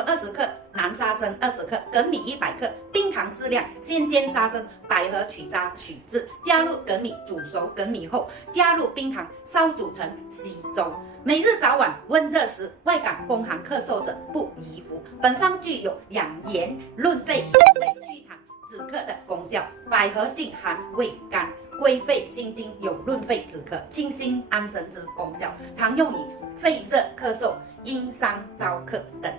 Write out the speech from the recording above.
荷20克，南沙参20克，粳米100克，冰糖适量，先煎沙参，百合取渣取汁，加入粳米，煮熟粳米后加入冰糖，烧煮成稀粥。每日早晚温热时，外感风寒咳嗽者不宜服。本方具有养颜、润肺、类祛痰、止咳的功效。百合性寒味甘，归肺心经，有润肺止咳、清心安神之功效，常用于肺热咳嗽、阴伤燥咳等。